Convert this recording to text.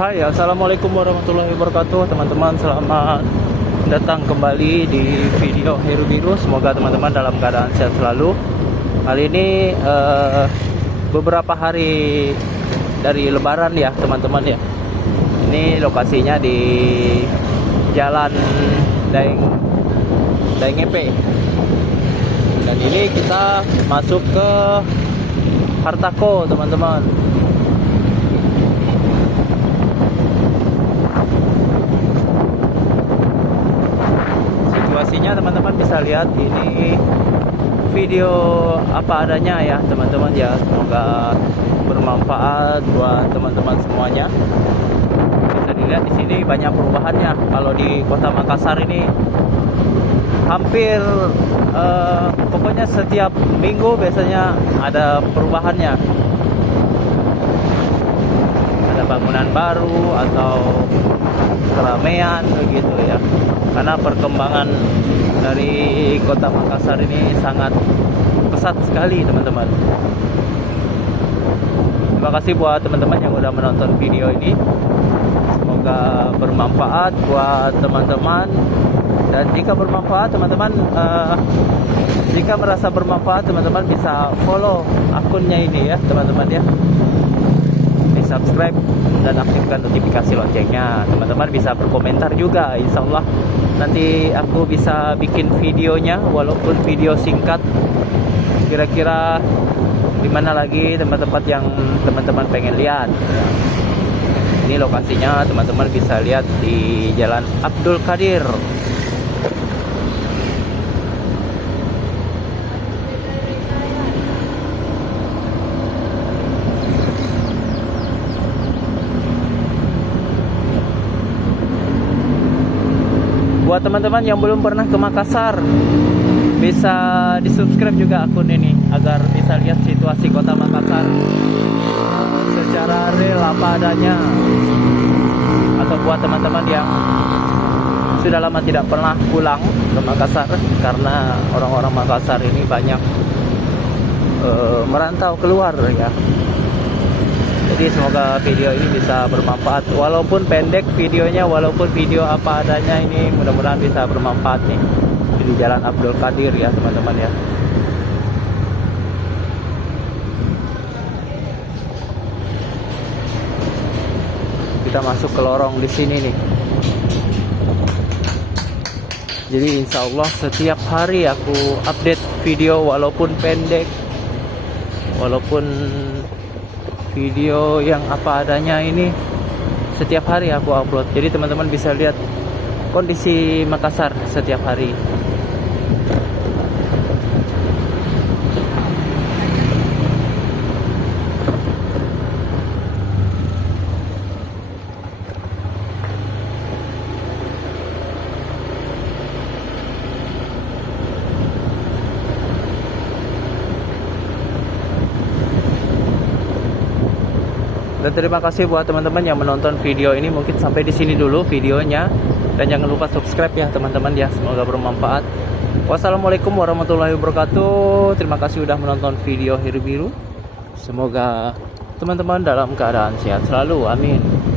Hai, assalamualaikum warahmatullahi wabarakatuh, teman-teman. Selamat datang kembali di video Heru Biru. Semoga teman-teman dalam keadaan sehat selalu. Kali ini beberapa hari dari Lebaran ya, teman-teman ya. Ini lokasinya di Jalan Daeng Epe. Dan ini kita masuk ke Hartako, teman-teman. Situasinya teman-teman bisa lihat, ini video apa adanya ya teman-teman ya. Semoga bermanfaat buat teman-teman semuanya. Bisa dilihat di sini banyak perubahannya. Kalau di Kota Makassar ini hampir pokoknya setiap minggu biasanya ada perubahannya. Ada bangunan baru atau keramaian begitu ya. Karena perkembangan dari Kota Makassar ini sangat pesat sekali, teman-teman. Terima kasih buat teman-teman yang udah menonton video ini. Semoga bermanfaat buat teman-teman. Dan jika bermanfaat, teman-teman, jika merasa bermanfaat, teman-teman bisa follow akunnya ini ya, teman-teman ya. Di subscribe dan aktifkan notifikasi loncengnya. Teman-teman bisa berkomentar juga. Insya Allah nanti aku bisa bikin videonya, walaupun video singkat. Kira-kira di mana lagi tempat-tempat yang teman-teman pengen lihat. Ini lokasinya teman-teman bisa lihat di Jalan Abdul Qadir. Buat teman-teman yang belum pernah ke Makassar, bisa di-subscribe juga akun ini agar bisa lihat situasi Kota Makassar secara real apa adanya. Atau buat teman-teman yang sudah lama tidak pernah pulang ke Makassar, karena orang-orang Makassar ini banyak merantau keluar ya. Jadi semoga video ini bisa bermanfaat, walaupun pendek videonya, walaupun video apa adanya. Ini mudah-mudahan bisa bermanfaat nih di Jalan Abdul Qadir ya, teman-teman ya. Kita masuk ke lorong di sini nih. Jadi insya Allah setiap hari aku update video, walaupun pendek, walaupun video yang apa adanya. Ini setiap hari aku upload, jadi teman-teman bisa lihat kondisi Makassar setiap hari. Dan terima kasih buat teman-teman yang menonton video ini. Mungkin sampai di sini dulu videonya. Dan jangan lupa subscribe ya teman-teman ya. Semoga bermanfaat. Wassalamualaikum warahmatullahi wabarakatuh. Terima kasih sudah menonton video Heru Biru. Semoga teman-teman dalam keadaan sehat selalu. Amin.